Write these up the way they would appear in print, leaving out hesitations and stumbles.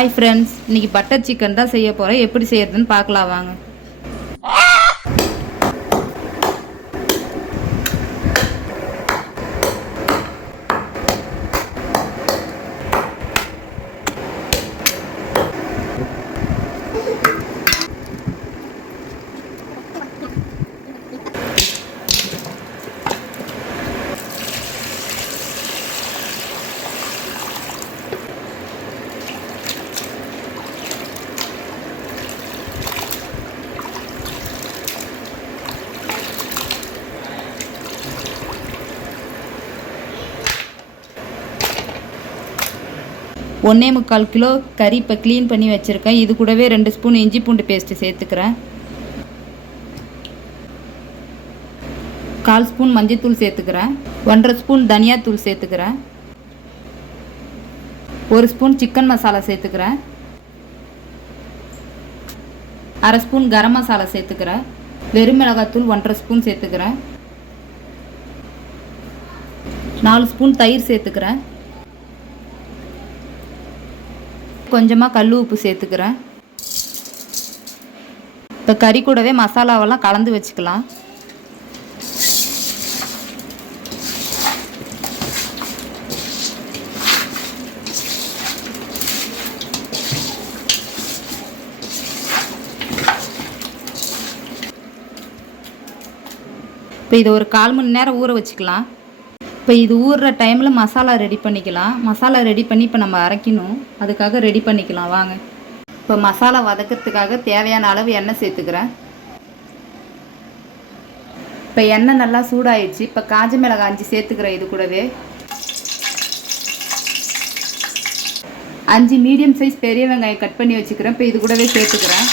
Hi friends, இன்னைக்கு butter chicken தான் செய்ய போகிறேன். எப்படி செய்யறதுன்னு பார்க்கலாம் வாங்க. ஒன்றே 3/4 கிலோ கறி இப்போ க்ளீன் பண்ணி வச்சுருக்கேன். இது கூடவே 2 ஸ்பூன் இஞ்சி பூண்டு பேஸ்ட்டு சேர்த்துக்கிறேன். 1/4 ஸ்பூன் மஞ்சள்தூள் சேர்த்துக்கிறேன். 1/2 ஸ்பூன் தனியாத்தூள் சேர்த்துக்கிறேன். 1 ஸ்பூன் சிக்கன் மசாலா சேர்த்துக்கிறேன். 1/2 ஸ்பூன் கரம் மசாலா சேர்த்துக்கிறேன். வெறும் மிளகாத்தூள் 1/2 ஸ்பூன் சேர்த்துக்கிறேன். 4 ஸ்பூன் தயிர் சேர்த்துக்கிறேன். கொஞ்சமாக கல் உப்பு சேர்த்துக்கிறேன். இப்போ கறி கூடவே மசாலாவெல்லாம் கலந்து வச்சுக்கலாம். இப்போ இதை ஒரு 1/4 மணி நேரம் ஊற வச்சுக்கலாம். இப்போ இது ஊறுற டைமில் மசாலா ரெடி பண்ணிக்கலாம். மசாலா ரெடி பண்ணி இப்போ நம்ம அரைக்கணும். அதுக்காக ரெடி பண்ணிக்கலாம் வாங்க. இப்போ மசாலா வதக்கிறதுக்காக தேவையான அளவு எண்ணெய் சேர்த்துக்கிறேன். இப்போ எண்ணெய் நல்லா சூடாயிடுச்சு. இப்போ காஞ்ச மிளகாய் 5 சேர்த்துக்கிறேன். இது கூடவே 5 மீடியம் சைஸ் பெரிய வெங்காயம் கட் பண்ணி வச்சுக்கிறேன். இப்போ இது கூடவே சேர்த்துக்கிறேன்.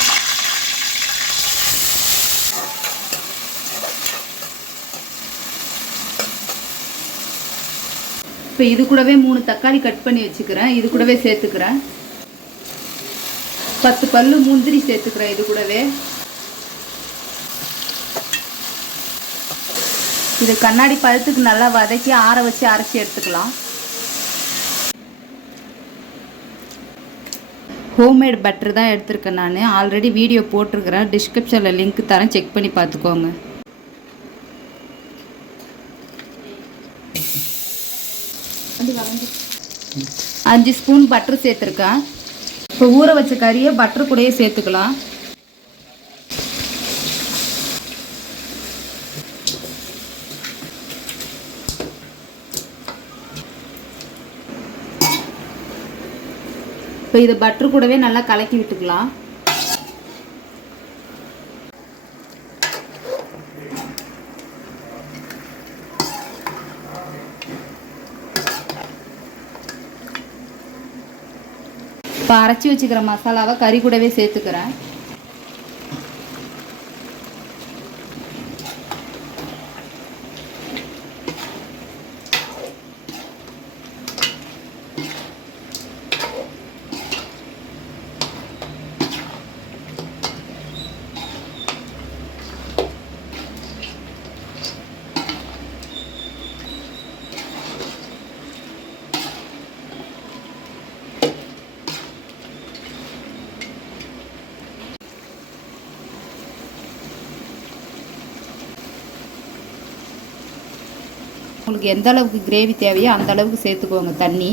இப்போ இது கூடவே 3 தக்காளி கட் பண்ணி வச்சுக்கிறேன். இது கூடவே சேர்த்துக்கிறேன். 10 பல்லு முந்திரி சேர்த்துக்கிறேன். இது கூடவே இது கண்ணாடி பழத்துக்கு நல்லா வதக்கி ஆற வச்சு அரைச்சி எடுத்துக்கலாம். ஹோம்மேட் பட்டர் தான் எடுத்திருக்கேன். நான் ஆல்ரெடி வீடியோ போட்டிருக்கிறேன். டிஸ்கிரிப்ஷனில் லிங்க் தரேன், செக் பண்ணி பார்த்துக்கோங்க. அஞ்சு ஸ்பூன் பட்டர் சேர்த்துருக்கேன். இப்போ ஊற வச்ச கறியை பட்டர் கூடயே சேர்த்துக்கலாம். இப்போ இது பட்டர் கூடவே நல்லா கலக்கி விட்டுக்கலாம். இப்போ அரைச்சி வச்சுக்கிற மசாலாவை கறி கூடவே சேர்த்துக்கிறேன். உங்களுக்கு எந்த அளவுக்கு கிரேவி தேவையோ அந்த அளவுக்கு சேர்த்துக்கோங்க தண்ணி.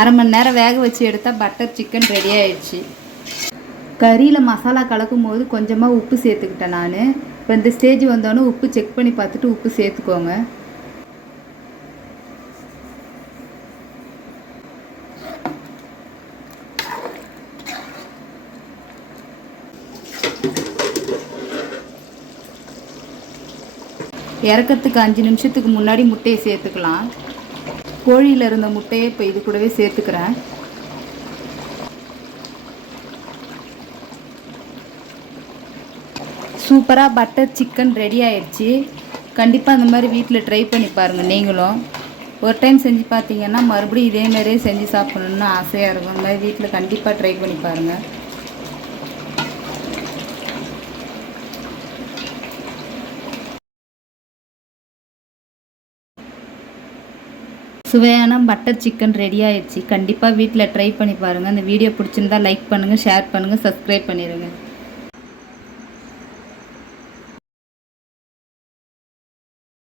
அரை மணி நேரம் வேக வச்சு எடுத்தால் பட்டர் சிக்கன் ரெடி ஆயிடுச்சு. கறியில் மசாலா கலக்கும் போது கொஞ்சமாக உப்பு சேர்த்துக்கிட்டேன் நான். இப்போ இந்த ஸ்டேஜ் வந்தோடனே உப்பு செக் பண்ணி பார்த்துட்டு உப்பு சேர்த்துக்கோங்க. இறக்கிறதுக்கு 5 நிமிஷத்துக்கு முன்னாடி முட்டையை சேர்த்துக்கலாம். கோழியில் இருந்த முட்டையை இப்போ இது கூடவே சேர்த்துக்கிறேன். சூப்பராக பட்டர் சிக்கன் ரெடி ஆயிடுச்சு. கண்டிப்பாக இந்த மாதிரி வீட்டில் ட்ரை பண்ணி பாருங்கள். நீங்களும் ஒரு டைம் செஞ்சு பார்த்தீங்கன்னா மறுபடியும் இதேமாரியே செஞ்சு சாப்பிடணுன்னு ஆசையாக இருக்கும். இந்த மாதிரி வீட்டில் கண்டிப்பாக ட்ரை பண்ணி பாருங்கள். சுவையான பட்டர் சிக்கன் ரெடி ஆயிடுச்சு. கண்டிப்பாக வீட்டில் ட்ரை பண்ணி பாருங்கள். இந்த வீடியோ பிடிச்சிருந்தா லைக் பண்ணுங்கள், ஷேர் பண்ணுங்கள், சப்ஸ்கிரைப் பண்ணிடுங்க.